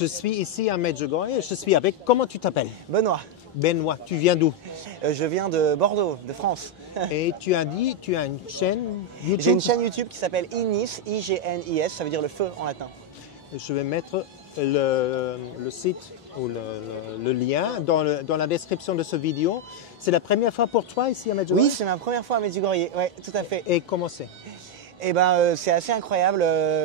Je suis ici à Medjugorje et je suis avec, comment tu t'appelles? Benoît, Benoît, tu viens d'où? je viens de Bordeaux, de France. Et tu as dit, tu as une chaîne YouTube? J'ai une chaîne YouTube qui s'appelle Ignis, I-G-N-I-S, ça veut dire le feu en latin. Je vais mettre le site ou le lien dans la description de cette vidéo. C'est la première fois pour toi ici à Medjugorje? Oui, c'est ma première fois à Medjugorje, oui, tout à fait. Et comment c'est? Eh ben, c'est assez incroyable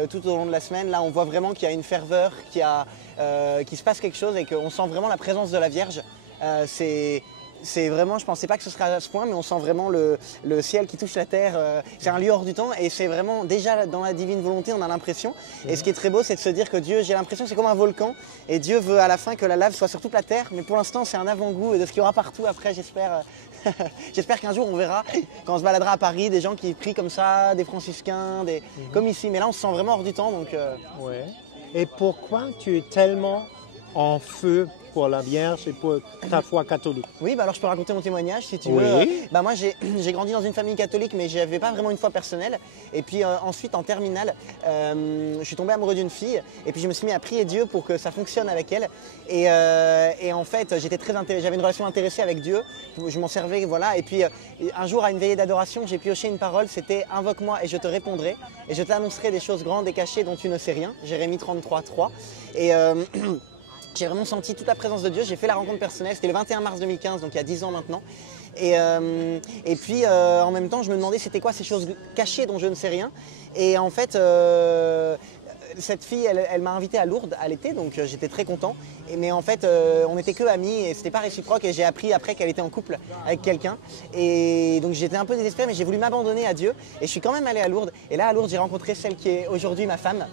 tout au long de la semaine. Là, on voit vraiment qu'il y a une ferveur, qu'il se passe quelque chose et qu'on sent vraiment la présence de la Vierge. C'est vraiment, je ne pensais pas que ce serait à ce point, mais on sent vraiment le ciel qui touche la terre. C'est un lieu hors du temps et c'est vraiment déjà dans la divine volonté, on a l'impression. Et ce qui est très beau, c'est de se dire que Dieu, j'ai l'impression que c'est comme un volcan et Dieu veut à la fin que la lave soit sur toute la terre. Mais pour l'instant, c'est un avant-goût de ce qu'il y aura partout après, j'espère. J'espère qu'un jour on verra, quand on se baladera à Paris, des gens qui prient comme ça, des franciscains, comme ici. Mais là, on se sent vraiment hors du temps. Donc, Ouais. Et pourquoi tu es tellement en feu pour la Vierge et pour ta foi catholique? Oui, bah alors je peux raconter mon témoignage si tu Oui. veux. Bah moi j'ai grandi dans une famille catholique mais je n'avais pas vraiment une foi personnelle. Et puis ensuite en terminale, je suis tombé amoureux d'une fille et puis je me suis mis à prier Dieu pour que ça fonctionne avec elle. Et en fait j'avais une relation intéressée avec Dieu, je m'en servais, voilà. Et puis un jour à une veillée d'adoration, j'ai pioché une parole, c'était « Invoque-moi et je te répondrai et je t'annoncerai des choses grandes et cachées dont tu ne sais rien ». Jérémie 33:3. Et j'ai vraiment senti toute la présence de Dieu, j'ai fait la rencontre personnelle, c'était le 21 mars 2015, donc il y a 10 ans maintenant. Et puis en même temps, je me demandais c'était quoi ces choses cachées dont je ne sais rien. Et en fait, cette fille, elle m'a invité à Lourdes à l'été, donc j'étais très content. Mais en fait, on n'était que amis et c'était pas réciproque. Et j'ai appris après qu'elle était en couple avec quelqu'un. Et donc j'étais un peu désespéré, mais j'ai voulu m'abandonner à Dieu. Et je suis quand même allé à Lourdes. Et là, à Lourdes, j'ai rencontré celle qui est aujourd'hui ma femme.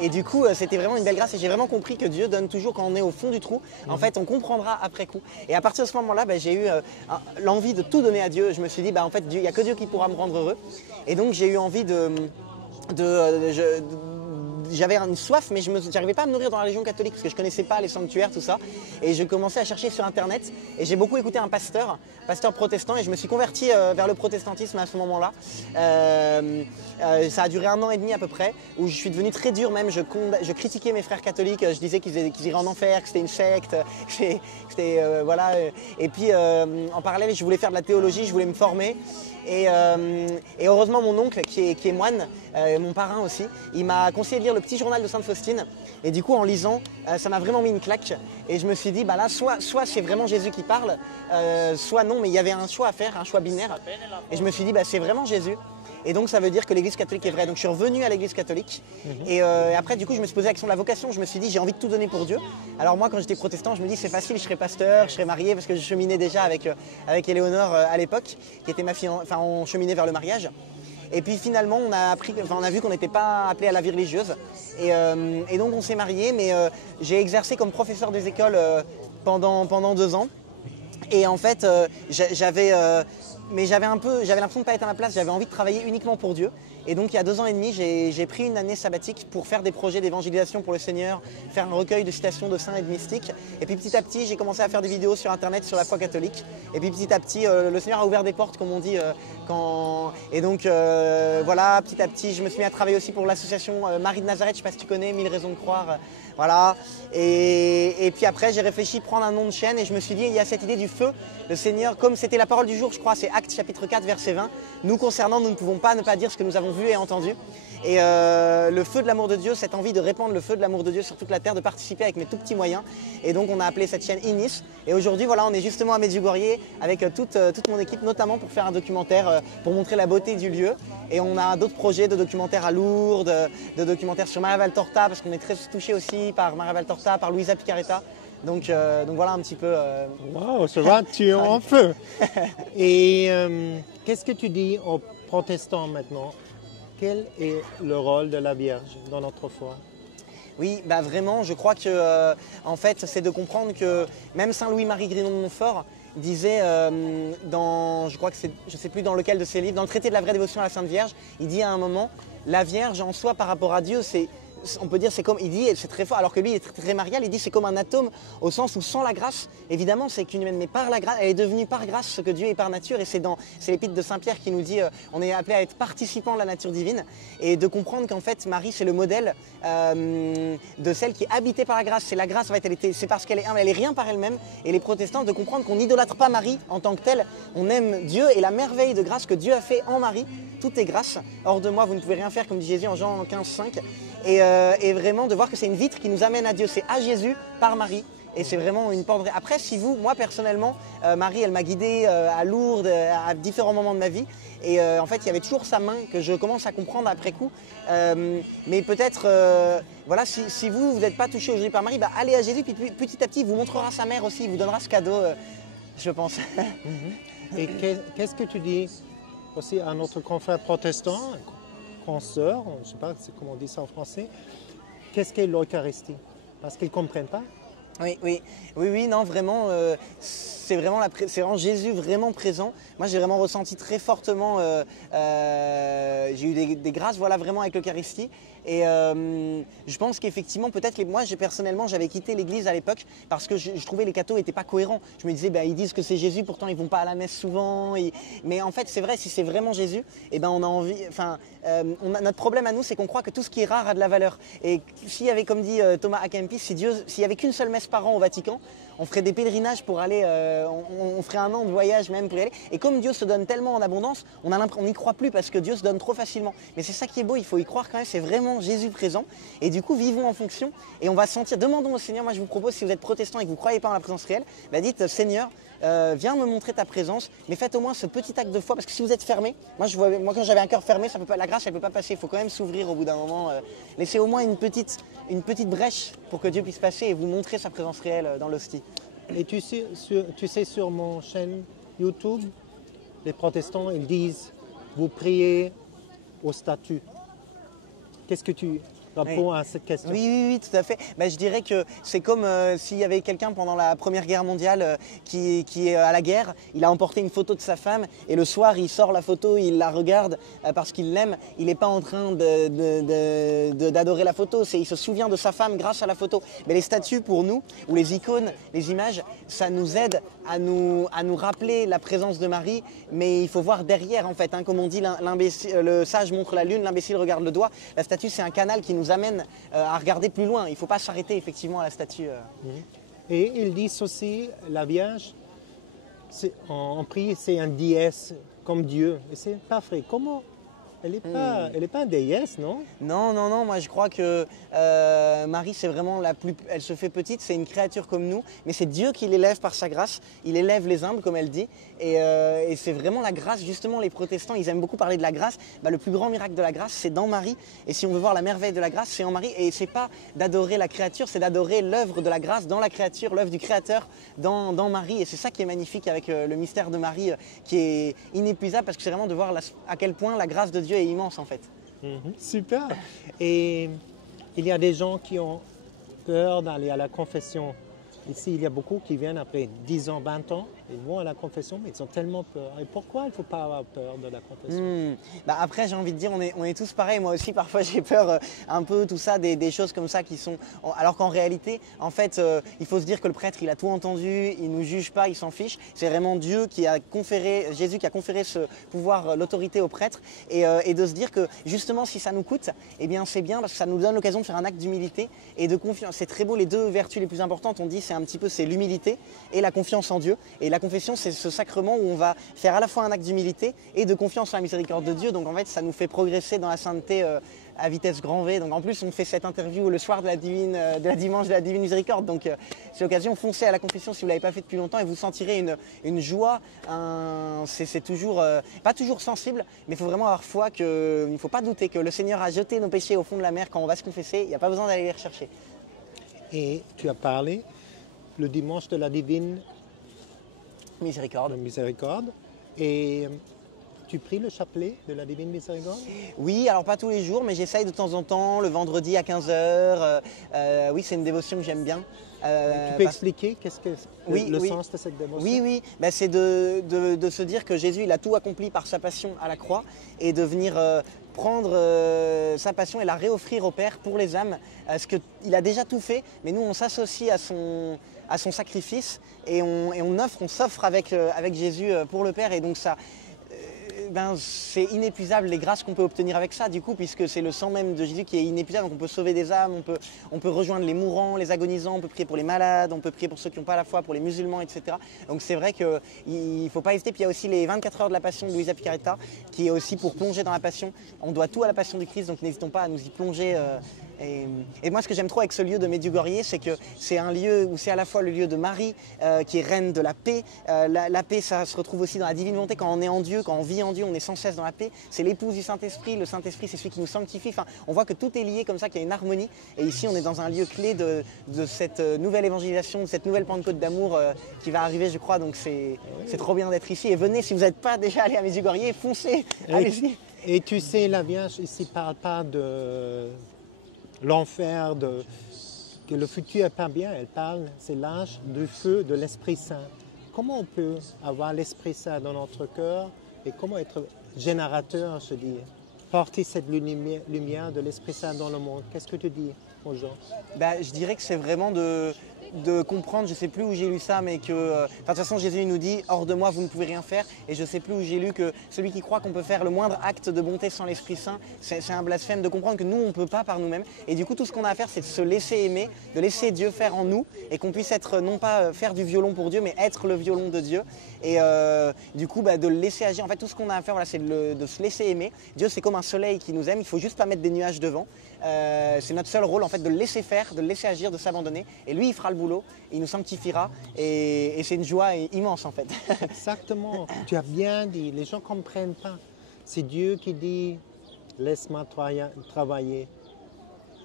Et du coup, c'était vraiment une belle grâce. Et j'ai vraiment compris que Dieu donne toujours quand on est au fond du trou. En fait, on comprendra après coup. Et à partir de ce moment-là, j'ai eu l'envie de tout donner à Dieu. Je me suis dit, en fait, il n'y a que Dieu qui pourra me rendre heureux. Et donc, j'ai eu envie j'avais une soif, mais je n'arrivais pas à me nourrir dans la religion catholique parce que je ne connaissais pas les sanctuaires, tout ça. Et je commençais à chercher sur Internet et j'ai beaucoup écouté un pasteur protestant et je me suis converti vers le protestantisme à ce moment-là. Ça a duré 1 an et demi à peu près, où je suis devenu très dur même. Je critiquais mes frères catholiques, je disais qu'ils iraient en enfer, que c'était une secte, voilà. Et puis en parallèle, je voulais faire de la théologie, je voulais me former. Et heureusement, mon oncle, qui est moine, mon parrain aussi, il m'a conseillé de lire le petit journal de Sainte Faustine. Et du coup, en lisant, ça m'a vraiment mis une claque. Et je me suis dit, là, soit c'est vraiment Jésus qui parle, soit non, mais il y avait un choix à faire, un choix binaire. Et je me suis dit, c'est vraiment Jésus. Et donc ça veut dire que l'église catholique est vraie. Donc je suis revenu à l'église catholique. Et après du coup je me suis posé la question de la vocation. Je me suis dit j'ai envie de tout donner pour Dieu. Alors moi quand j'étais protestant je me dis c'est facile, je serai pasteur, je serai marié parce que je cheminais déjà avec Éléonore à l'époque, qui était ma fille, enfin on cheminait vers le mariage. Et puis finalement on a vu qu'on n'était pas appelé à la vie religieuse. Et donc on s'est mariés, mais j'ai exercé comme professeur des écoles pendant 2 ans. Et en fait j'avais l'impression de ne pas être à ma place, j'avais envie de travailler uniquement pour Dieu. Et donc il y a 2 ans et demi, j'ai pris une année sabbatique pour faire des projets d'évangélisation pour le Seigneur, faire un recueil de citations de saints et de mystiques. Et puis petit à petit, j'ai commencé à faire des vidéos sur Internet sur la foi catholique. Et puis petit à petit, le Seigneur a ouvert des portes, comme on dit. Et donc voilà, petit à petit, je me suis mis à travailler aussi pour l'association Marie de Nazareth, je ne sais pas si tu connais, 1000 raisons de croire. Voilà. Et puis après, j'ai réfléchi prendre un nom de chaîne et je me suis dit, il y a cette idée du feu. Le Seigneur, comme c'était la parole du jour, je crois, c'est Actes chapitre 4, verset 20. Nous concernant, nous ne pouvons pas ne pas dire ce que nous avons vu et entendu. Et le feu de l'amour de Dieu, cette envie de répandre le feu de l'amour de Dieu sur toute la terre, de participer avec mes tout petits moyens. Et donc on a appelé cette chaîne Ignis. Et aujourd'hui, voilà, on est justement à Medjugorje avec toute mon équipe, notamment pour faire un documentaire pour montrer la beauté du lieu. Et on a d'autres projets de documentaires à Lourdes, de documentaires sur Maria Valtorta, parce qu'on est très touché aussi par Maria Valtorta, par Luisa Picaretta. Donc voilà un petit peu. Waouh, ça va, tu es en feu. Et qu'est-ce que tu dis aux protestants maintenant? Quel est le rôle de la Vierge dans notre foi? Oui, vraiment, je crois que en fait, c'est de comprendre que même Saint Louis-Marie Grignon de Montfort disait je crois que c'est, je ne sais plus dans lequel de ses livres, dans le traité de la vraie dévotion à la Sainte Vierge, il dit à un moment, la Vierge en soi par rapport à Dieu, on peut dire c'est comme, il dit, et c'est très fort, alors que lui il est très, très marial, il dit c'est comme un atome au sens où sans la grâce, évidemment c'est qu'une humaine, mais par la grâce, elle est devenue par grâce ce que Dieu est par nature, et c'est l'épître de Saint Pierre qui nous dit on est appelé à être participant de la nature divine, et de comprendre qu'en fait Marie c'est le modèle de celle qui est habitée par la grâce. C'est la grâce, en fait, c'est parce qu'elle est humble, elle est rien par elle-même, et les protestants de comprendre qu'on n'idolâtre pas Marie en tant que telle, on aime Dieu et la merveille de grâce que Dieu a fait en Marie, tout est grâce. Hors de moi vous ne pouvez rien faire, comme dit Jésus en Jean 15,5, et vraiment de voir que c'est une vitre qui nous amène à Dieu, c'est à Jésus par Marie. Et c'est vraiment une porte. Après, si vous, moi personnellement, Marie, elle m'a guidé à Lourdes, à différents moments de ma vie. Et en fait, il y avait toujours sa main que je commence à comprendre après coup. Mais peut-être, voilà, si vous n'êtes pas touché aujourd'hui par Marie, bah, allez à Jésus, puis petit à petit, il vous montrera sa mère aussi, il vous donnera ce cadeau, je pense. Et qu'est-ce que tu dis aussi à notre confrère protestant, consoeur, je ne sais pas comment on dit ça en français, qu'est-ce qu'est l'Eucharistie? Parce qu'ils ne comprennent pas. Oui, non, vraiment, c'est vraiment Jésus vraiment présent. Moi, j'ai vraiment ressenti très fortement, j'ai eu des grâces, voilà, vraiment avec l'Eucharistie. Et je pense qu'effectivement, peut-être, moi, personnellement, j'avais quitté l'église à l'époque parce que je trouvais les cathos n'étaient pas cohérents. Je me disais, ils disent que c'est Jésus, pourtant ils vont pas à la messe souvent. Mais en fait, c'est vrai, si c'est vraiment Jésus, on a envie. Enfin, notre problème à nous, c'est qu'on croit que tout ce qui est rare a de la valeur. Et s'il y avait, comme dit Thomas à Kempis, s'il y avait qu'une seule messe par an au Vatican, on ferait des pèlerinages pour aller, on ferait un an de voyage même pour y aller. Et comme Dieu se donne tellement en abondance, on n'y croit plus parce que Dieu se donne trop facilement. Mais c'est ça qui est beau, il faut y croire quand même, c'est vraiment Jésus présent. Et du coup, vivons en fonction et on va sentir, demandons au Seigneur, moi je vous propose, si vous êtes protestant et que vous ne croyez pas en la présence réelle, dites Seigneur, viens me montrer ta présence, mais faites au moins ce petit acte de foi, parce que si vous êtes fermé, moi quand j'avais un cœur fermé, la grâce elle ne peut pas passer, il faut quand même s'ouvrir au bout d'un moment, laissez au moins une petite brèche pour que Dieu puisse passer et vous montrer sa présence réelle dans l'hostie. Et tu sais sur mon chaîne YouTube, les protestants, ils disent, vous priez au statut. Qu'est-ce que tu réponds à cette question? Oui, tout à fait. Je dirais que c'est comme s'il y avait quelqu'un pendant la Première Guerre mondiale qui est à la guerre, il a emporté une photo de sa femme et le soir il sort la photo, il la regarde parce qu'il l'aime, il n'est pas en train d'adorer la photo, il se souvient de sa femme grâce à la photo. Mais les statues pour nous, ou les icônes, les images, ça nous aide à nous rappeler la présence de Marie, mais il faut voir derrière en fait, comme on dit, le sage montre la lune, l'imbécile regarde le doigt. La statue c'est un canal qui nous amène à regarder plus loin. Il ne faut pas s'arrêter effectivement à la statue. Et ils disent aussi, la Vierge, on prie, c'est un déesse comme Dieu. Et c'est pas vrai. Comment? Elle n'est pas une déesse, non? Non, moi je crois que Marie c'est vraiment elle se fait petite, c'est une créature comme nous, mais c'est Dieu qui l'élève par sa grâce, il élève les humbles comme elle dit, et c'est vraiment la grâce, justement les protestants ils aiment beaucoup parler de la grâce, le plus grand miracle de la grâce c'est dans Marie, et si on veut voir la merveille de la grâce c'est en Marie, et c'est pas d'adorer la créature, c'est d'adorer l'œuvre de la grâce dans la créature, l'œuvre du Créateur dans Marie, et c'est ça qui est magnifique avec le mystère de Marie qui est inépuisable, parce que c'est vraiment de voir à quel point la grâce de Dieu est immense en fait. Super. Et il y a des gens qui ont peur d'aller à la confession. Ici, il y a beaucoup qui viennent après 10 ans, 20 ans, ils vont à la confession, mais ils ont tellement peur. Et pourquoi il ne faut pas avoir peur de la confession? Après, j'ai envie de dire, on est tous pareils. Moi aussi, parfois, j'ai peur un peu, tout ça, des choses comme ça qui sont... Alors qu'en réalité, en fait, il faut se dire que le prêtre, il a tout entendu, il ne nous juge pas, il s'en fiche. C'est vraiment Dieu qui a conféré, Jésus qui a conféré ce pouvoir, l'autorité au prêtre. Et de se dire que, justement, si ça nous coûte, eh bien, c'est bien parce que ça nous donne l'occasion de faire un acte d'humilité et de confiance. C'est très beau, les deux vertus les plus importantes, on dit, c'est l'humilité et la confiance en Dieu. Et la confession, c'est ce sacrement où on va faire à la fois un acte d'humilité et de confiance en la miséricorde de Dieu. Donc en fait, ça nous fait progresser dans la sainteté à vitesse grand V. Donc en plus, on fait cette interview le soir de la dimanche de la Divine Miséricorde. Donc c'est l'occasion, foncez à la confession si vous ne l'avez pas fait depuis longtemps et vous sentirez une joie. C'est toujours, pas toujours sensible, mais il faut vraiment avoir foi il ne faut pas douter que le Seigneur a jeté nos péchés au fond de la mer quand on va se confesser. Il n'y a pas besoin d'aller les rechercher. Et tu as parlé le dimanche de la Divine Miséricorde. Et Tu pries le chapelet de la Divine Miséricorde? Oui, alors pas tous les jours, mais j'essaye de temps en temps, le vendredi à 15 h. Oui, c'est une dévotion que j'aime bien. Tu peux expliquer qu'est-ce que le oui. sens de cette dévotion? Oui. Ben, c'est de se dire que Jésus, il a tout accompli par sa passion à la croix et de venir prendre sa passion et la réoffrir au Père pour les âmes. Parce qu'il a déjà tout fait, mais nous, on s'associe à son sacrifice et on s'offre avec Jésus pour le Père. Et donc ça... c'est inépuisable les grâces qu'on peut obtenir avec ça, du coup, puisque c'est le sang même de Jésus qui est inépuisable. Donc on peut sauver des âmes, on peut rejoindre les mourants, les agonisants, on peut prier pour les malades, on peut prier pour ceux qui n'ont pas la foi, pour les musulmans, etc. Donc c'est vrai qu'il ne faut pas hésiter. Puis il y a aussi les 24 heures de la Passion de Luisa Picaretta, qui est aussi pour plonger dans la Passion. On doit tout à la Passion du Christ, donc n'hésitons pas à nous y plonger. Et moi, ce que j'aime trop avec ce lieu de Medjugorje, c'est que c'est un lieu où c'est à la fois le lieu de Marie, qui est reine de la paix. La paix, ça se retrouve aussi dans la divine volonté. Quand on est en Dieu, quand on vit en Dieu, on est sans cesse dans la paix. C'est l'épouse du Saint-Esprit. Le Saint-Esprit, c'est celui qui nous sanctifie. Enfin, on voit que tout est lié comme ça, qu'il y a une harmonie. Et ici, on est dans un lieu clé de cette nouvelle évangélisation, de cette nouvelle Pentecôte d'amour qui va arriver, je crois. Donc c'est trop bien d'être ici. Et venez, si vous n'êtes pas déjà allé à Medjugorje, foncez, allez-y. Et tu sais, la Vierge ici ne parle pas de l'enfer, que le futur n'est pas bien. Elle parle, c'est l'âge du feu de l'Esprit Saint. Comment on peut avoir l'Esprit Saint dans notre cœur et comment être générateur, je dis, porter cette lumière de l'Esprit Saint dans le monde? Qu'est-ce que tu dis aux gens? Je dirais que c'est vraiment de comprendre, je ne sais plus où j'ai lu ça, mais que de toute façon Jésus nous dit hors de moi vous ne pouvez rien faire, et je ne sais plus où j'ai lu que celui qui croit qu'on peut faire le moindre acte de bonté sans l'Esprit Saint, c'est un blasphème. De comprendre que nous on ne peut pas par nous-mêmes, et du coup tout ce qu'on a à faire c'est de se laisser aimer, de laisser Dieu faire en nous, et qu'on puisse être non pas faire du violon pour Dieu, mais être le violon de Dieu, et du coup de le laisser agir. En fait tout ce qu'on a à faire, voilà, c'est de se laisser aimer. Dieu c'est comme un soleil qui nous aime, il faut juste pas mettre des nuages devant. C'est notre seul rôle en fait, de le laisser faire, de le laisser agir, de s'abandonner, et lui il fera le boulot, il nous sanctifiera, et c'est une joie immense en fait. Exactement, tu as bien dit, les gens ne comprennent pas. C'est Dieu qui dit laisse-moi travailler,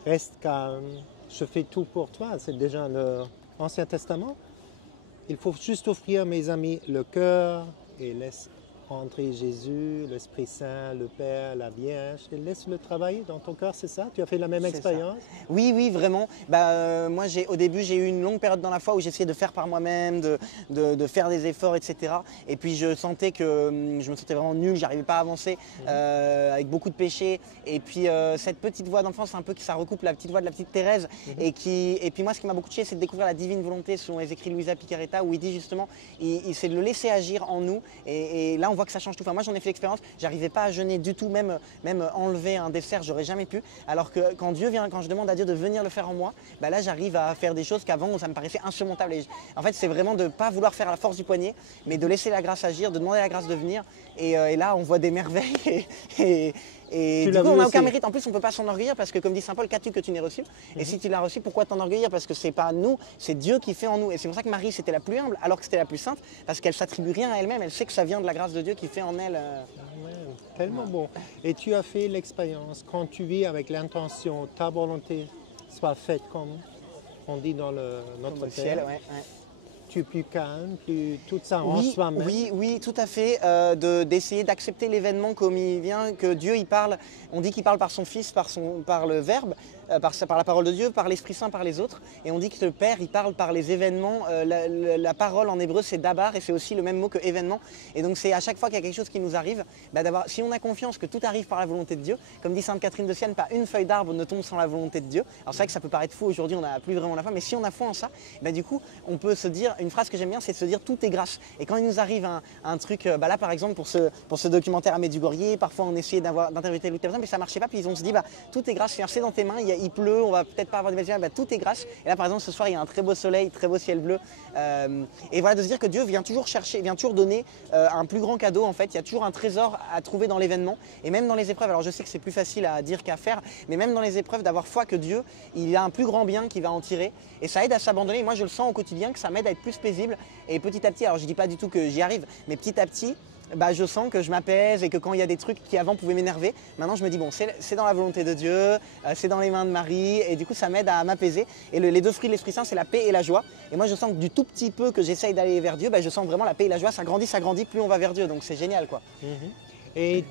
reste calme, je fais tout pour toi. C'est déjà l'Ancien Testament. Il faut juste offrir, mes amis, le cœur et laisse entrer Jésus, l'Esprit Saint, le Père, la Vierge, et laisse-le travailler dans ton cœur, c'est ça? Tu as fait la même expérience? Oui, vraiment. Moi, au début, j'ai eu une longue période dans la foi où j'essayais de faire par moi-même, de faire des efforts, etc. Et puis, je sentais que je me sentais vraiment nul, j'arrivais pas à avancer, avec beaucoup de péchés. Et puis, cette petite voix d'enfant, c'est un peu que ça recoupe la petite voix de la petite Thérèse. Et puis, moi, ce qui m'a beaucoup touché, c'est de découvrir la divine volonté selon les écrits de Luisa Picaretta, où il dit justement, c'est de le laisser agir en nous. Et là, on voit que ça change tout. Enfin, moi, j'en ai fait l'expérience. J'arrivais pas à jeûner du tout, même enlever un dessert, j'aurais jamais pu. Alors que quand je demande à Dieu de venir le faire en moi, là, j'arrive à faire des choses qu'avant, ça me paraissait insurmontable. En fait, c'est vraiment de ne pas vouloir faire à la force du poignet, mais de laisser la grâce agir, de demander la grâce de venir. Et là, on voit des merveilles. Et du coup, on n'a aucun mérite. En plus, on ne peut pas s'enorgueillir parce que, comme dit Saint Paul, qu'as-tu que tu n'aies reçu? Et si tu l'as reçu, pourquoi t'enorgueillir? Parce que c'est pas nous, c'est Dieu qui fait en nous. Et c'est pour ça que Marie, c'était la plus humble, alors que c'était la plus sainte, parce qu'elle s'attribue rien à elle-même. Elle sait que ça vient de la grâce de Dieu qui fait en elle. Tellement bon. Et tu as fait l'expérience, quand tu vis avec l'intention, ta volonté soit faite comme on dit dans notre ciel, Père. Tu es plus calme, tout ça en soi-même. Oui, tout à fait. D'essayer d'accepter l'événement comme il vient, que Dieu il parle. On dit qu'il parle par son Fils, par le Verbe, par la parole de Dieu, par l'Esprit Saint, par les autres. Et on dit que le Père il parle par les événements. La parole en hébreu c'est dabar et c'est aussi le même mot que événement. Et donc c'est à chaque fois qu'il y a quelque chose qui nous arrive, si on a confiance que tout arrive par la volonté de Dieu, comme dit Sainte Catherine de Sienne, pas une feuille d'arbre ne tombe sans la volonté de Dieu. Alors c'est vrai que ça peut paraître fou aujourd'hui, on n'a plus vraiment la foi, mais si on a foi en ça, du coup on peut se dire, une phrase que j'aime bien, c'est de se dire tout est grâce. Et quand il nous arrive un truc, là par exemple pour ce documentaire à Medjugorje, parfois on essayait d'interviewer telle ou telle personne, mais ça marchait pas, puis on se dit tout est grâce, c'est dans tes mains, il pleut, on va peut-être pas avoir des belles, tout est grâce. Et là par exemple ce soir il y a un très beau soleil, très beau ciel bleu, et voilà, de se dire que Dieu vient toujours chercher, vient toujours donner un plus grand cadeau en fait. Il y a toujours un trésor à trouver dans l'événement, et même dans les épreuves. Alors je sais que c'est plus facile à dire qu'à faire, mais même dans les épreuves, d'avoir foi que Dieu, il a un plus grand bien qui va en tirer, et ça aide à s'abandonner. Moi je le sens au quotidien que ça m'aide à être plus paisible, et petit à petit, alors je dis pas du tout que j'y arrive, mais petit à petit, je sens que je m'apaise, et que quand il y a des trucs qui avant pouvaient m'énerver, maintenant je me dis bon, c'est dans la volonté de Dieu, c'est dans les mains de Marie, et du coup ça m'aide à m'apaiser. Et les deux fruits de l'Esprit Saint, c'est la paix et la joie. Et moi je sens que du tout petit peu que j'essaye d'aller vers Dieu, je sens vraiment la paix et la joie, ça grandit, plus on va vers Dieu, donc c'est génial quoi. Et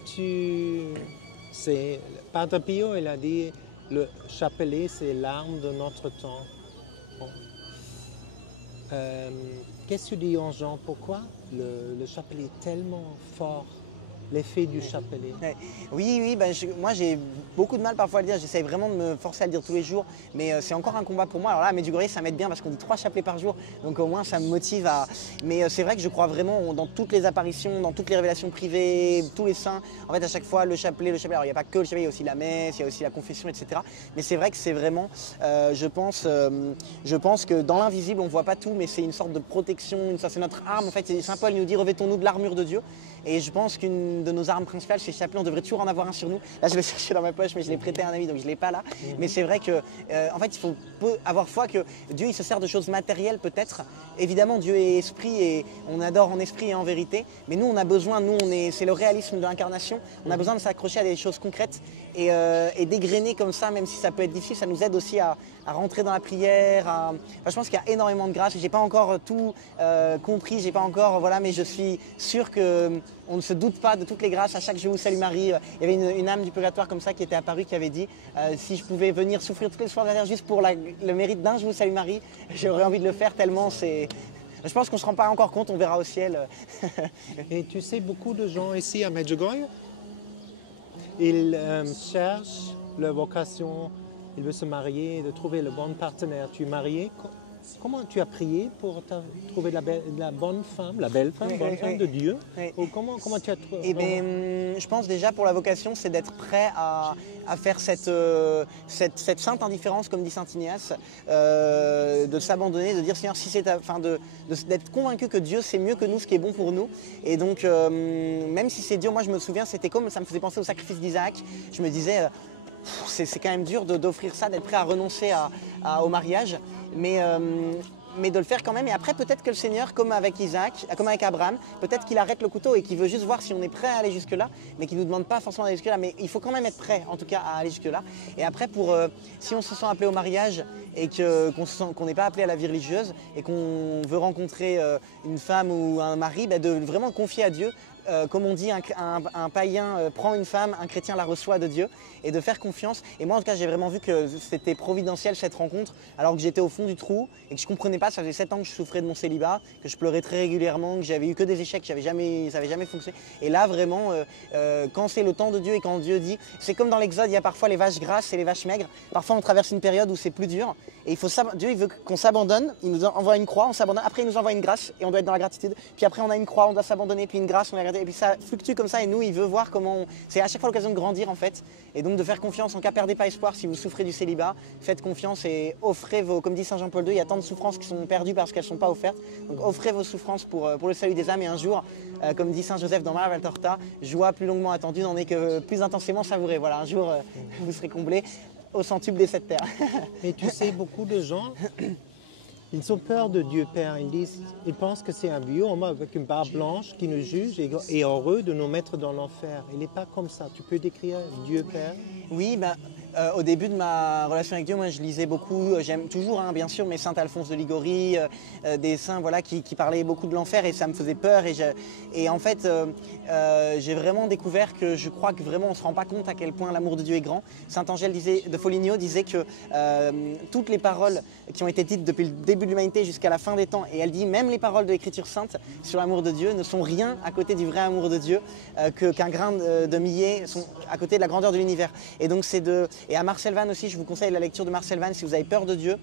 Padre Pio, il a dit, le chapelet, c'est l'arme de notre temps. Bon. Qu'est-ce que tu dis aux gens? Pourquoi le chapelet est tellement fort? L'effet du chapelet. Ouais. Oui, moi j'ai beaucoup de mal parfois à le dire, j'essaye vraiment de me forcer à le dire tous les jours, mais c'est encore un combat pour moi. Alors là, à Medjugorje, ça m'aide bien parce qu'on dit 3 chapelets par jour, donc au moins ça me motive à... Mais c'est vrai que je crois vraiment dans toutes les apparitions, dans toutes les révélations privées, tous les saints. En fait, à chaque fois, le chapelet, alors il n'y a pas que le chapelet, il y a aussi la messe, il y a aussi la confession, etc. Mais c'est vrai que c'est vraiment, je pense que dans l'invisible, on ne voit pas tout, mais c'est une sorte de protection, c'est notre arme. En fait, Saint Paul nous dit, revêtons-nous de l'armure de Dieu. Et je pense qu'une de nos armes principales, c'est le chapelet. On devrait toujours en avoir un sur nous. Là, je l'ai cherché dans ma poche, mais je l'ai prêté à un ami, donc je ne l'ai pas là. Mais c'est vrai que, en fait, il faut avoir foi que Dieu, il se sert de choses matérielles peut-être. Évidemment, Dieu est esprit et on adore en esprit et en vérité. Mais nous, on a besoin, c'est le réalisme de l'incarnation. On a besoin de s'accrocher à des choses concrètes et dégrainer comme ça, même si ça peut être difficile, ça nous aide aussi à rentrer dans la prière. Enfin, je pense qu'il y a énormément de grâce. J'ai pas encore tout compris, j'ai pas encore, voilà, mais je suis sûr que on ne se doute pas de toutes les grâces à chaque Je vous salue Marie. Il y avait une âme du purgatoire comme ça qui était apparue, qui avait dit si je pouvais venir souffrir tous les soirs de la terre juste pour le mérite d'un Je vous salue Marie, j'aurais envie de le faire tellement c'est... Je pense qu'on ne se rend pas encore compte, on verra au ciel. Et tu sais, beaucoup de gens ici à Medjugorje, ils cherchent leur vocation, ils veulent se marier, de trouver le bon partenaire. Tu es marié. Comment tu as prié pour trouver la bonne femme, la belle femme, bonne femme de Dieu? Ou comment tu as trouvé? Eh bien, je pense déjà pour la vocation, c'est d'être prêt à faire cette sainte indifférence, comme dit saint Ignace, de s'abandonner, de dire Seigneur, si c'est d'être convaincu que Dieu sait mieux que nous ce qui est bon pour nous. Et donc, même si c'est dur, moi je me souviens, c'était comme ça me faisait penser au sacrifice d'Isaac. Je me disais, c'est quand même dur d'offrir ça, d'être prêt à renoncer au mariage. Mais de le faire quand même. Et après, peut-être que le Seigneur, comme avec Isaac, comme avec Abraham, peut-être qu'il arrête le couteau et qu'il veut juste voir si on est prêt à aller jusque-là, mais qu'il ne nous demande pas forcément d'aller jusque-là. Mais il faut quand même être prêt, en tout cas, à aller jusque-là. Et après, si on se sent appelé au mariage et qu'on n'est pas appelé à la vie religieuse et qu'on veut rencontrer une femme ou un mari, de vraiment confier à Dieu. Comme on dit, un païen prend une femme, un chrétien la reçoit de Dieu, et de faire confiance. Et moi, en tout cas, j'ai vraiment vu que c'était providentiel cette rencontre, alors que j'étais au fond du trou et que je ne comprenais pas. Ça faisait 7 ans que je souffrais de mon célibat, que je pleurais très régulièrement, que j'avais eu que des échecs, ça n'avait jamais fonctionné. Et là, vraiment, quand c'est le temps de Dieu et quand Dieu dit, c'est comme dans l'Exode, il y a parfois les vaches grasses et les vaches maigres. Parfois, on traverse une période où c'est plus dur. Et Dieu, il veut qu'on s'abandonne, il nous envoie une croix, on s'abandonne, après il nous envoie une grâce et on doit être dans la gratitude. Puis après on a une croix, on doit s'abandonner, puis une grâce, on doit regarder. Et puis ça fluctue comme ça et nous, il veut voir comment... C'est à chaque fois l'occasion de grandir en fait. Et donc de faire confiance, en cas perdez pas espoir si vous souffrez du célibat. Faites confiance et offrez comme dit Saint Jean-Paul II, il y a tant de souffrances qui sont perdues parce qu'elles ne sont pas offertes. Donc offrez vos souffrances pour le salut des âmes et un jour, comme dit Saint Joseph dans Maria Valtorta, joie plus longuement attendue n'en est que plus intensément savourée. Voilà, un jour vous serez comblés au centuple des 7 terres. Et tu sais, beaucoup de gens, ils ont peur de Dieu Père. Ils pensent que c'est un vieux homme avec une barbe blanche qui nous juge et heureux de nous mettre dans l'enfer. Il n'est pas comme ça. Tu peux décrire Dieu Père? Oui, au début de ma relation avec Dieu, moi je lisais beaucoup, j'aime toujours bien sûr, mais Saint Alphonse de Liguori, des saints voilà, qui parlaient beaucoup de l'enfer et ça me faisait peur. Et en fait, j'ai vraiment découvert que je crois que vraiment on ne se rend pas compte à quel point l'amour de Dieu est grand. Saint Angèle de Foligno disait que toutes les paroles qui ont été dites depuis le début de l'humanité jusqu'à la fin des temps, et elle dit même les paroles de l'Écriture sainte sur l'amour de Dieu ne sont rien à côté du vrai amour de Dieu, qu'un grain de millet sont à côté de la grandeur de l'univers. Et donc et à Marcel Van aussi, je vous conseille la lecture de Marcel Van si vous avez peur de Dieu.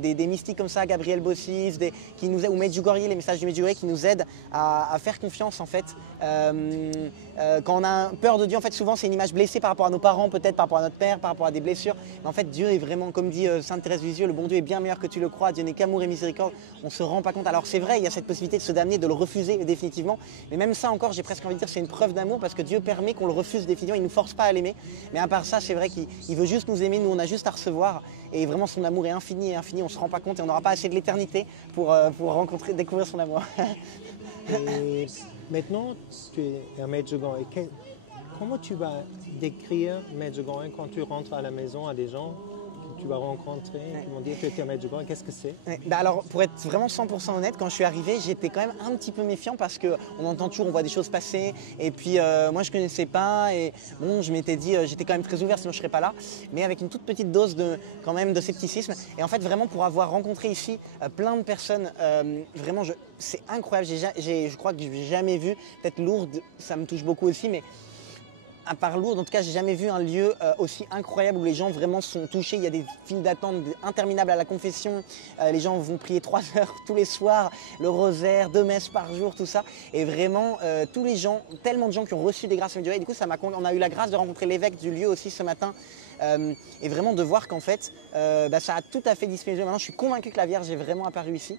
Des mystiques comme ça, Gabriel Bossis, ou Medjugorje, les messages du Medjugorje qui nous aident à faire confiance en fait. Quand on a peur de Dieu, en fait souvent c'est une image blessée par rapport à nos parents, peut-être par rapport à notre père, par rapport à des blessures. Mais en fait Dieu est vraiment, comme dit Sainte Thérèse du Lisieux, le bon Dieu est bien meilleur que tu le crois, Dieu n'est qu'amour et miséricorde. On ne se rend pas compte. Alors c'est vrai, il y a cette possibilité de se damner, de le refuser définitivement. Mais même ça encore, j'ai presque envie de dire c'est une preuve d'amour parce que Dieu permet qu'on le refuse définitivement, il ne nous force pas à l'aimer. Mais à part ça, c'est vrai qu'il veut juste nous aimer, nous on a juste à recevoir. Et vraiment son amour est infini et infini, on ne se rend pas compte et on n'aura pas assez de l'éternité pour découvrir son amour. Et maintenant, tu es à Medjugorje. Comment tu vas décrire Medjugorje quand tu rentres à la maison à des gens tu vas rencontrer, qui vont dire que tu es maître du bras, qu'est-ce que c'est? Ouais. Bah alors, pour être vraiment 100% honnête, quand je suis arrivé, j'étais quand même un petit peu méfiant parce qu'on entend toujours, on voit des choses passer. Et puis, moi, je ne connaissais pas. Et bon, je m'étais dit, j'étais quand même très ouvert, sinon je ne serais pas là. Mais avec une toute petite dose quand même de scepticisme. Et en fait, vraiment, pour avoir rencontré ici plein de personnes, vraiment, c'est incroyable. Je crois que je n'ai jamais vu, peut-être Lourdes, ça me touche beaucoup aussi, mais à part Lourdes, en tout cas, j'ai jamais vu un lieu aussi incroyable où les gens vraiment sont touchés. Il y a des files d'attente interminables à la confession. Les gens vont prier 3 heures tous les soirs, le rosaire, 2 messes par jour, tout ça. Et vraiment, tous les gens, tellement de gens qui ont reçu des grâces à Et du coup, on a eu la grâce de rencontrer l'évêque du lieu aussi ce matin. Et vraiment de voir qu'en fait, ça a tout à fait disparu. Maintenant, je suis convaincu que la Vierge est vraiment apparue ici.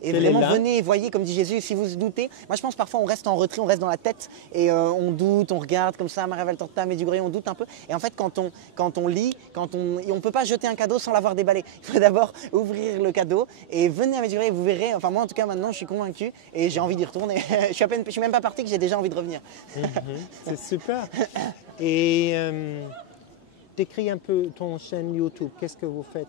Et vraiment, venez et voyez, comme dit Jésus, si vous doutez. Moi, je pense parfois, on reste en retrait, on reste dans la tête et on doute, on regarde comme ça, Maria Valtorta, Medjugorje, on doute un peu. Et en fait, quand on lit, on ne peut pas jeter un cadeau sans l'avoir déballé. Il faut d'abord ouvrir le cadeau et venez à Medjugorje, vous verrez. Enfin, moi, en tout cas, maintenant, je suis convaincu et j'ai envie d'y retourner. Je suis même pas parti que j'ai déjà envie de revenir. C'est super. Et décris un peu ton chaîne YouTube. Qu'est-ce que vous faites?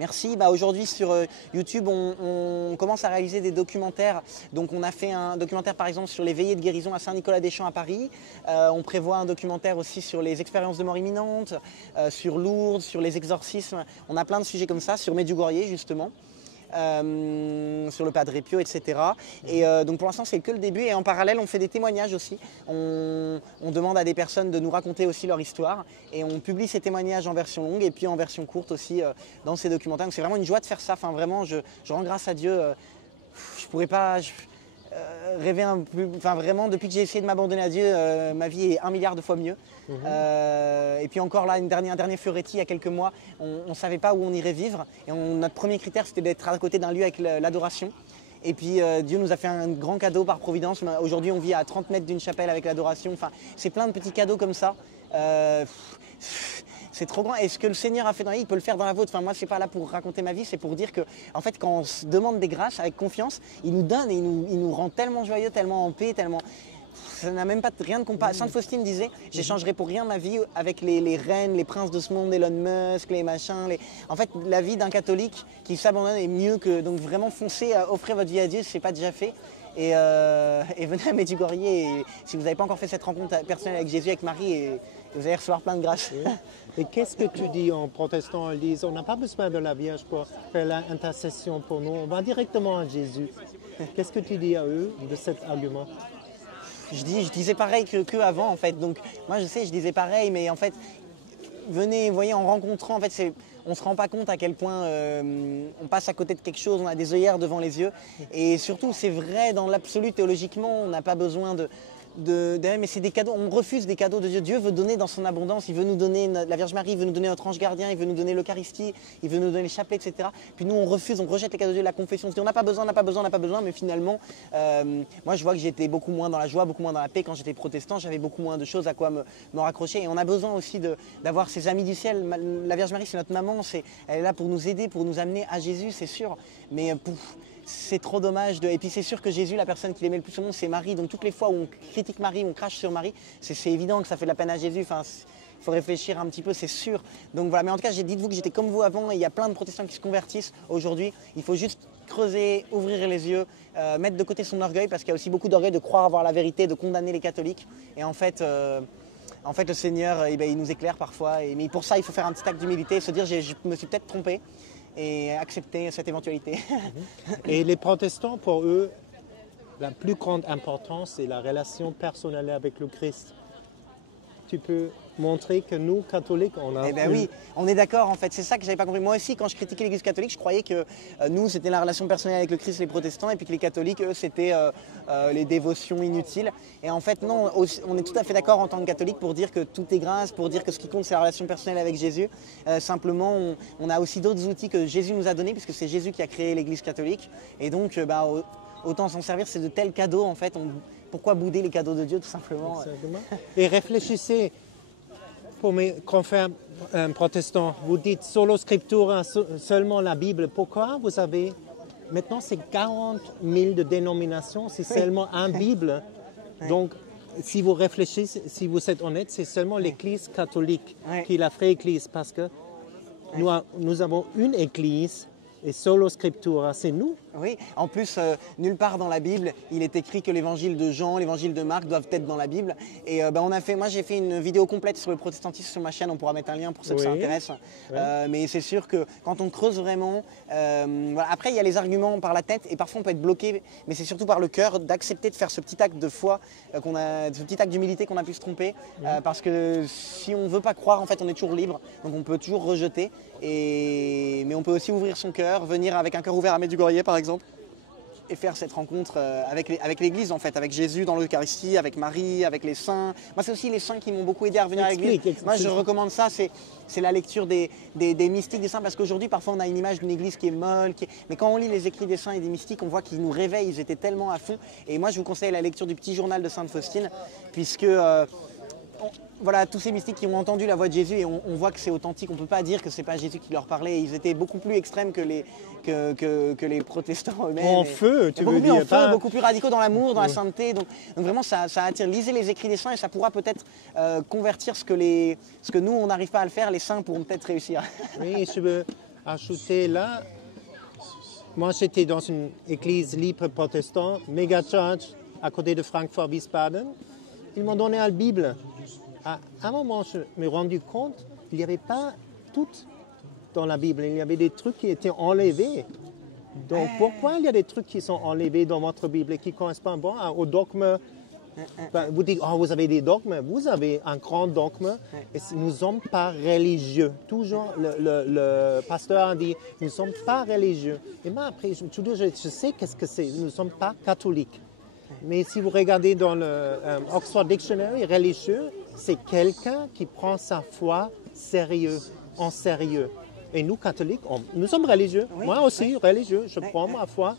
Merci. Aujourd'hui sur YouTube, on commence à réaliser des documentaires. Donc on a fait un documentaire par exemple sur les veillées de guérison à Saint-Nicolas-des-Champs à Paris. On prévoit un documentaire aussi sur les expériences de mort imminente, sur Lourdes, sur les exorcismes. On a plein de sujets comme ça, sur Medjugorje justement. Sur le Padre Pio, etc. Et donc pour l'instant c'est que le début et en parallèle on fait des témoignages aussi. On demande à des personnes de nous raconter aussi leur histoire et on publie ces témoignages en version longue et puis en version courte aussi dans ces documentaires. Donc c'est vraiment une joie de faire ça. Enfin vraiment je rends grâce à Dieu. Je pourrais pas rêver un peu. Enfin vraiment depuis que j'ai essayé de m'abandonner à Dieu, ma vie est 1 milliard de fois mieux. Et puis encore là, un dernier Fioretti il y a quelques mois, on ne savait pas où on irait vivre. Et notre premier critère, c'était d'être à côté d'un lieu avec l'adoration. Et puis Dieu nous a fait un grand cadeau par providence. Aujourd'hui, on vit à 30 mètres d'une chapelle avec l'adoration. Enfin, c'est plein de petits cadeaux comme ça. C'est trop grand. Et ce que le Seigneur a fait dans la vie, il peut le faire dans la vôtre. Enfin, moi, c'est pas là pour raconter ma vie, c'est pour dire que, en fait, quand on se demande des grâces avec confiance, il nous donne et il nous rend tellement joyeux, tellement en paix, tellement. Ça n'a même pas rien de comparable. Sainte Faustine disait, j'échangerai pour rien ma vie avec les reines, les princes de ce monde, Elon Musk, les machins. En fait, la vie d'un catholique qui s'abandonne est mieux que. Donc vraiment, foncez, offrez votre vie à Dieu, si ce n'est pas déjà fait. Et venez à Medjugorje. Et si vous n'avez pas encore fait cette rencontre personnelle avec Jésus, avec Marie, et vous allez recevoir plein de grâce. Et qu'est-ce que tu dis en protestant? Ils disent, on n'a pas besoin de la Vierge pour faire l'intercession pour nous, on va directement à Jésus. Qu'est-ce que tu dis à eux de cet argument? Je disais pareil que avant en fait. Donc moi je disais pareil, mais en fait, venez, voyez, en rencontrant, en fait, on ne se rend pas compte à quel point on passe à côté de quelque chose, on a des œillères devant les yeux. Et surtout, c'est vrai dans l'absolu, théologiquement, on n'a pas besoin mais c'est des cadeaux, on refuse des cadeaux de Dieu. Dieu veut donner dans son abondance, il veut nous donner la Vierge Marie, il veut nous donner notre ange gardien, il veut nous donner l'Eucharistie, il veut nous donner les chapelets, etc. Puis nous on refuse, on rejette les cadeaux de Dieu, la confession, on se dit on n'a pas besoin, mais finalement, moi je vois que j'étais beaucoup moins dans la joie, beaucoup moins dans la paix quand j'étais protestant, j'avais beaucoup moins de choses à quoi me raccrocher. Et on a besoin aussi d'avoir ces amis du ciel. La Vierge Marie c'est notre maman, elle est là pour nous aider, pour nous amener à Jésus, c'est sûr. Mais c'est trop dommage. Et puis c'est sûr que Jésus, la personne qu'il aimait le plus au monde, c'est Marie. Donc toutes les fois où on critique Marie, on crache sur Marie, c'est évident que ça fait de la peine à Jésus. Enfin, il faut réfléchir un petit peu, c'est sûr. Donc voilà. Mais en tout cas, dites-vous que j'étais comme vous avant. Et il y a plein de protestants qui se convertissent aujourd'hui. Il faut juste creuser, ouvrir les yeux, mettre de côté son orgueil, parce qu'il y a aussi beaucoup d'orgueil de croire avoir la vérité, de condamner les catholiques. Et en fait, le Seigneur, il nous éclaire parfois. Mais pour ça, il faut faire un petit acte d'humilité, se dire je me suis peut-être trompé. Et accepter cette éventualité. Et les protestants, pour eux, la plus grande importance, c'est la relation personnelle avec le Christ. Tu peux montrer que nous, catholiques, on a... Eh bien oui, on est d'accord en fait, c'est ça que j'avais pas compris. Moi aussi, quand je critiquais l'Église catholique, je croyais que nous, c'était la relation personnelle avec le Christ, les protestants, et puis que les catholiques, eux, c'était les dévotions inutiles. Et en fait, non, on est tout à fait d'accord en tant que catholique pour dire que tout est grâce, pour dire que ce qui compte, c'est la relation personnelle avec Jésus. Simplement, on a aussi d'autres outils que Jésus nous a donnés, puisque c'est Jésus qui a créé l'Église catholique. Et donc, autant s'en servir, c'est de tels cadeaux en fait. Pourquoi bouder les cadeaux de Dieu, tout simplement. Et réfléchissez, pour mes confrères protestants, vous dites solo scriptura, seulement la Bible. Pourquoi vous avez, maintenant c'est 40 000 de dénominations, c'est seulement un Bible. Donc, si vous réfléchissez, si vous êtes honnête, c'est seulement l'Église catholique qui est la vraie Église, parce que Nous avons une église et solo scriptura, c'est nous. Oui, en plus, nulle part dans la Bible, il est écrit que l'évangile de Jean, l'évangile de Marc doivent être dans la Bible. Et moi j'ai fait une vidéo complète sur le protestantisme sur ma chaîne, on pourra mettre un lien pour ceux que ça intéresse. Mais c'est sûr que quand on creuse vraiment, voilà. Après il y a les arguments par la tête et parfois on peut être bloqué, mais c'est surtout par le cœur d'accepter de faire ce petit acte de foi, ce petit acte d'humilité qu'on a pu se tromper. Parce que si on ne veut pas croire, en fait on est toujours libre, donc on peut toujours rejeter. Mais on peut aussi ouvrir son cœur, venir avec un cœur ouvert à Medjugorje par exemple, et faire cette rencontre avec l'Église en fait, avec Jésus dans l'Eucharistie, avec Marie, avec les saints. Moi c'est aussi les saints qui m'ont beaucoup aidé à revenir à l'Église. Moi je recommande ça, c'est la lecture des mystiques, des saints, parce qu'aujourd'hui parfois on a une image d'une Église qui est molle, mais quand on lit les écrits des saints et des mystiques, on voit qu'ils nous réveillent, ils étaient tellement à fond. Et moi je vous conseille la lecture du petit journal de Sainte Faustine, puisque voilà, tous ces mystiques qui ont entendu la voix de Jésus, et on voit que c'est authentique, on ne peut pas dire que ce n'est pas Jésus qui leur parlait. Ils étaient beaucoup plus extrêmes que les protestants eux-mêmes. En feu, tu veux dire. Beaucoup plus en feu, beaucoup plus radicaux dans l'amour, dans la sainteté. Donc vraiment, ça attire. Lisez les écrits des saints et ça pourra peut-être convertir ce que nous, on n'arrive pas à le faire. Les saints pourront peut-être réussir. Oui, je veux ajouter là, moi j'étais dans une église libre protestante, méga church, à côté de Francfort-Wiesbaden. Ils m'ont donné la Bible. À un moment, je me suis rendu compte qu'il n'y avait pas tout dans la Bible. Il y avait des trucs qui étaient enlevés. Donc, pourquoi il y a des trucs qui sont enlevés dans votre Bible et qui ne correspondent pas au dogme? Vous dites, oh, vous avez des dogmes. Vous avez un grand dogme. Et nous ne sommes pas religieux. Toujours, le pasteur a dit, nous ne sommes pas religieux. Et moi, après, je sais qu'est-ce que c'est. Nous ne sommes pas catholiques. Mais si vous regardez dans le Oxford Dictionary, religieux, c'est quelqu'un qui prend sa foi en sérieux. Et nous, catholiques, nous sommes religieux. Oui, moi aussi, religieux. Je prends ma foi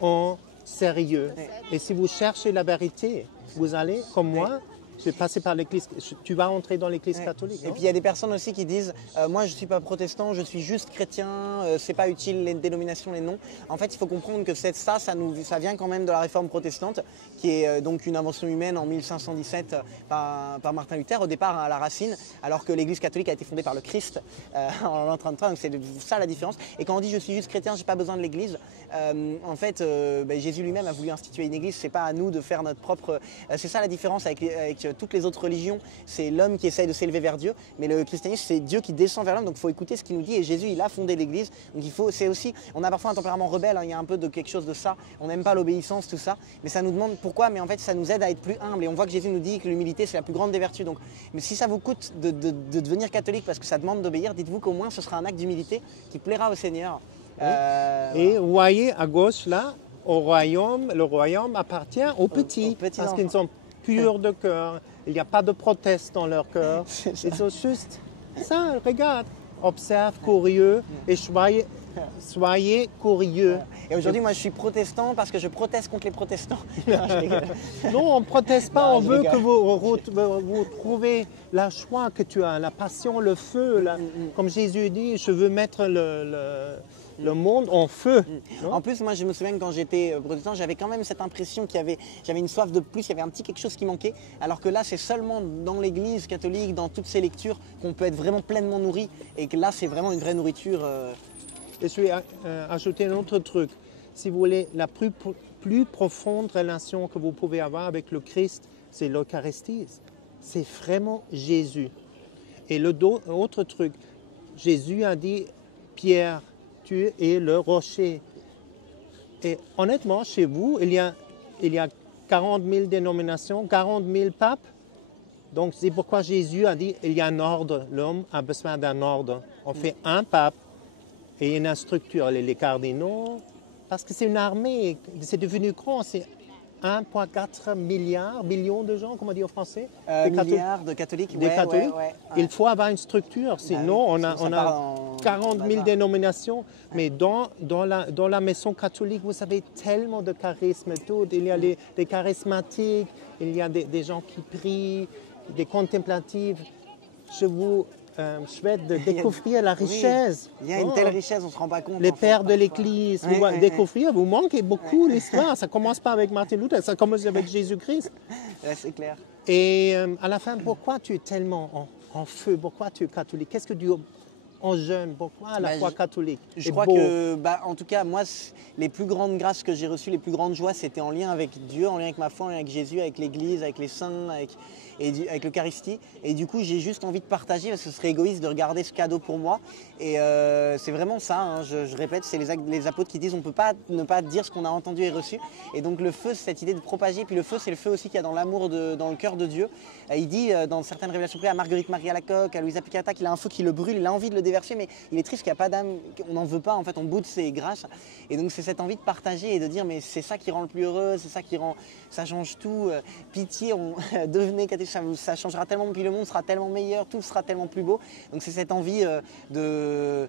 en sérieux. Et si vous cherchez la vérité, vous allez, comme moi, je vais passer par l'église. Tu vas entrer dans l'église catholique. Et puis il y a des personnes aussi qui disent moi je ne suis pas protestant, je suis juste chrétien, c'est pas utile les dénominations, les noms. En fait il faut comprendre que ça vient quand même de la réforme protestante, qui est donc une invention humaine en 1517 par Martin Luther au départ à la racine, alors que l'église catholique a été fondée par le Christ en l'an 33, donc c'est ça la différence. Et quand on dit je suis juste chrétien, j'ai pas besoin de l'église, en fait Jésus lui-même a voulu instituer une église, c'est pas à nous de faire notre propre. C'est ça la différence avec toutes les autres religions, c'est l'homme qui essaye de s'élever vers Dieu, mais le christianisme c'est Dieu qui descend vers l'homme, donc il faut écouter ce qu'il nous dit, et Jésus il a fondé l'église, donc c'est aussi, on a parfois un tempérament rebelle, hein, il y a un peu de quelque chose de ça, on n'aime pas l'obéissance, tout ça, mais ça nous demande pourquoi, mais en fait ça nous aide à être plus humble, et on voit que Jésus nous dit que l'humilité c'est la plus grande des vertus, donc mais si ça vous coûte de devenir catholique parce que ça demande d'obéir, dites-vous qu'au moins ce sera un acte d'humilité qui plaira au Seigneur. Et vous voyez à gauche là, le royaume appartient aux petits parce qu'ils sont purs de cœur, il n'y a pas de proteste dans leur cœur. Ils sont juste ça, regarde, observe, curieux et soyez curieux. Et aujourd'hui, moi je suis protestant parce que je proteste contre les protestants. Non, on ne proteste pas, on veut que vous trouviez la joie que tu as, la passion, le feu. Comme Jésus dit, je veux mettre le monde en feu. En plus, moi je me souviens que quand j'étais protestant, j'avais quand même cette impression j'avais une soif de plus, il y avait un petit quelque chose qui manquait, alors que là c'est seulement dans l'église catholique, dans toutes ces lectures, qu'on peut être vraiment pleinement nourri, et que là c'est vraiment une vraie nourriture. Et je vais ajouter un autre truc. Si vous voulez, la plus profonde relation que vous pouvez avoir avec le Christ, c'est l'Eucharistie. C'est vraiment Jésus. Et l'autre truc, Jésus a dit, Pierre, tu es le rocher. Et honnêtement, chez vous, il y a 40 000 dénominations, 40 000 papes. Donc c'est pourquoi Jésus a dit, il y a un ordre, l'homme a besoin d'un ordre. On fait un pape et une structure, les cardinaux, parce que c'est une armée, c'est devenu grand, c'est 1,4 millions de gens, comment on dit en français? Milliards de catholiques. Des catholiques. Ouais. Il faut avoir une structure, sinon on a 40 000 dénominations. Mais dans la maison catholique, vous avez tellement de charismes, tout. Il y a des charismatiques, il y a des gens qui prient, des contemplatifs. Je vous souhaite de découvrir la richesse. Oui, il y a une telle richesse, on ne se rend pas compte. Les pères de l'Église, découvrir, vous manquez beaucoup l'histoire. Ça ne commence pas avec Martin Luther, ça commence avec Jésus-Christ. C'est clair. Et à la fin, pourquoi tu es tellement en feu? Pourquoi tu es catholique? Qu'est-ce que Dieu on jeûne beaucoup à la Bah, foi catholique. Je C'est crois beau. que, en tout cas, moi, les plus grandes grâces que j'ai reçues, les plus grandes joies, c'était en lien avec Dieu, en lien avec ma foi, en lien avec Jésus, avec l'Église, avec les saints, avec l'Eucharistie. Et du coup, j'ai juste envie de partager, parce que ce serait égoïste de regarder ce cadeau pour moi. Et c'est vraiment ça, hein, je répète, c'est les apôtres qui disent on ne peut pas ne pas dire ce qu'on a entendu et reçu. Et donc le feu, c'est cette idée de propager. Puis le feu, c'est le feu aussi qu'il y a dans l'amour, dans le cœur de Dieu. Il dit dans certaines révélations privées à Marguerite Marie Alacoque, à Louisa Picata, qu'il a un feu qui le brûle, il a envie de le déverser, mais il est triste qu'il n'y a pas d'âme, on n'en veut pas, en fait, on boude ses grâces. Et donc c'est cette envie de partager et de dire mais c'est ça qui rend le plus heureux, c'est ça qui rend, ça change tout. Pitié, devenez catéchiste, ça changera tellement, puis le monde sera tellement meilleur, tout sera tellement plus beau. Donc c'est cette envie de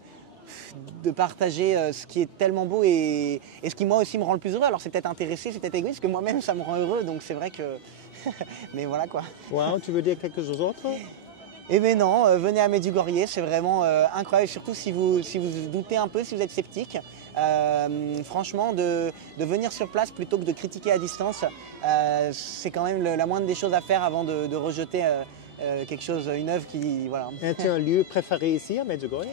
partager ce qui est tellement beau et ce qui moi aussi me rend le plus heureux. Alors c'est peut-être intéressé, c'est peut-être égoïste, parce que moi-même ça me rend heureux, donc c'est vrai que... mais voilà quoi. Wow, tu veux dire quelque chose d'autre? Eh bien non, venez à Medjugorje, c'est vraiment incroyable, surtout si vous doutez un peu, si vous êtes sceptique. Franchement, de venir sur place plutôt que de critiquer à distance, c'est quand même la moindre des choses à faire avant de rejeter quelque chose, une œuvre qui... Voilà. As-tu un lieu préféré ici à Medjugorje?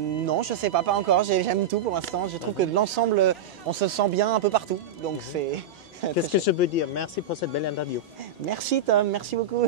Non, je sais pas encore, j'aime tout pour l'instant. Je trouve que de l'ensemble, on se sent bien un peu partout, donc c'est... Qu'est-ce que je peux dire? Merci pour cette belle interview. Merci Tom, merci beaucoup.